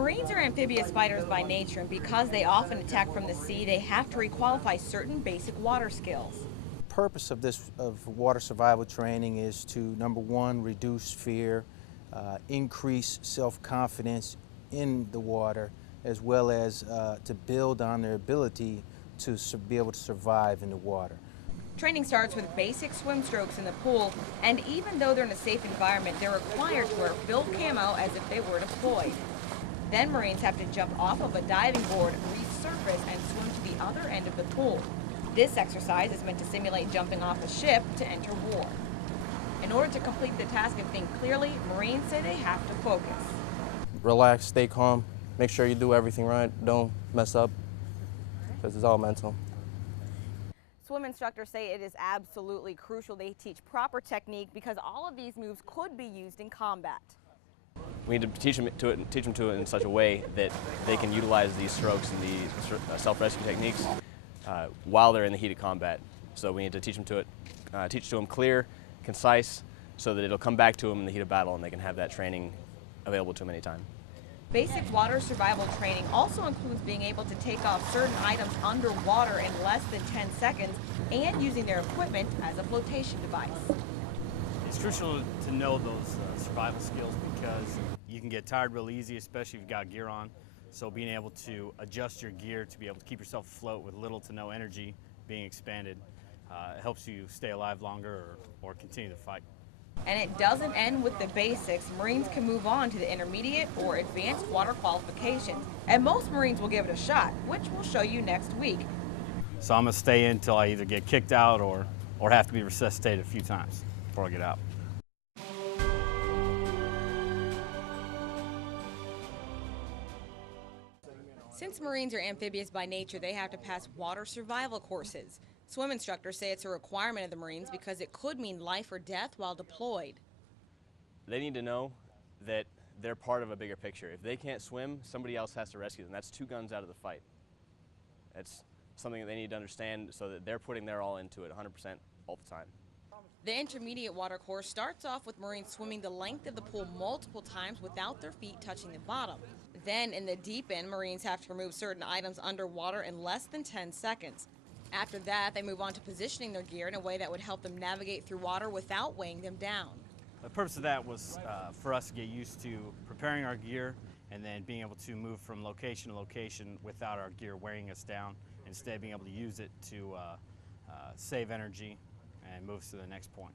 Marines are amphibious fighters by nature, and because they often attack from the sea, they have to requalify certain basic water skills. The purpose of water survival training is to, number one, reduce fear, increase self-confidence in the water, as well as to build on their ability to be able to survive in the water. Training starts with basic swim strokes in the pool, and even though they're in a safe environment, they're required to wear full camo as if they were deployed. Then Marines have to jump off of a diving board, resurface, and swim to the other end of the pool. This exercise is meant to simulate jumping off a ship to enter war. In order to complete the task and think clearly, Marines say they have to focus. Relax, stay calm, make sure you do everything right, don't mess up, because it's all mental. Swim instructors say it is absolutely crucial they teach proper technique because all of these moves could be used in combat. We need to teach them to it in such a way that they can utilize these strokes and these self-rescue techniques while they're in the heat of combat. So we need to teach it to them clear, concise, so that it'll come back to them in the heat of battle and they can have that training available to them anytime. Basic water survival training also includes being able to take off certain items underwater in less than 10 seconds and using their equipment as a flotation device. It's crucial to know those survival skills because you can get tired real easy, especially if you've got gear on. So being able to adjust your gear to be able to keep yourself afloat with little to no energy being expanded helps you stay alive longer or continue the fight. And it doesn't end with the basics. Marines can move on to the intermediate or advanced water qualifications. And most Marines will give it a shot, which we'll show you next week. So I'm going to stay in until I either get kicked out or have to be resuscitated a few times before I get out. Since Marines are amphibious by nature, they have to pass water survival courses. Swim instructors say it's a requirement of the Marines because it could mean life or death while deployed. They need to know that they're part of a bigger picture. If they can't swim, somebody else has to rescue them. That's two guns out of the fight. That's something that they need to understand so that they're putting their all into it 100% all the time. The intermediate water course starts off with Marines swimming the length of the pool multiple times without their feet touching the bottom. Then in the deep end, Marines have to remove certain items underwater in less than 10 seconds. After that, they move on to positioning their gear in a way that would help them navigate through water without weighing them down. The purpose of that was for us to get used to preparing our gear and then being able to move from location to location without our gear weighing us down, instead being able to use it to save energy and move us to the next point.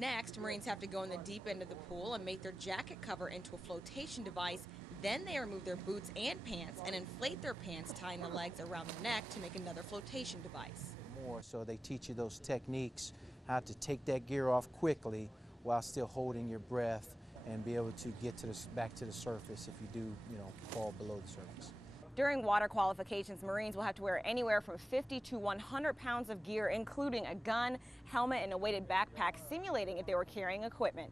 Next, Marines have to go in the deep end of the pool and make their jacket cover into a flotation device. Then they remove their boots and pants and inflate their pants, tying the legs around the neck to make another flotation device. So they teach you those techniques, how to take that gear off quickly while still holding your breath and be able to get back to the surface if you do, fall below the surface. During water qualifications, Marines will have to wear anywhere from 50 to 100 pounds of gear, including a gun, helmet, and a weighted backpack, simulating if they were carrying equipment.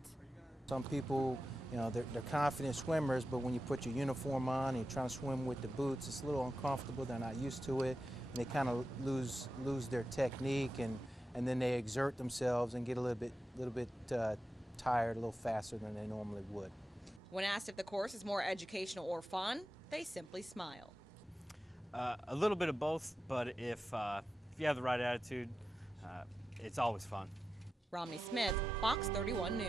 Some people, they're confident swimmers, but when you put your uniform on and you're trying to swim with the boots, it's a little uncomfortable. They're not used to it, and they kind of lose their technique, and then they exert themselves and get a little bit tired a little faster than they normally would. When asked if the course is more educational or fun, they simply smile. A little bit of both, but if you have the right attitude, it's always fun. Romney Smith, Fox 31 News.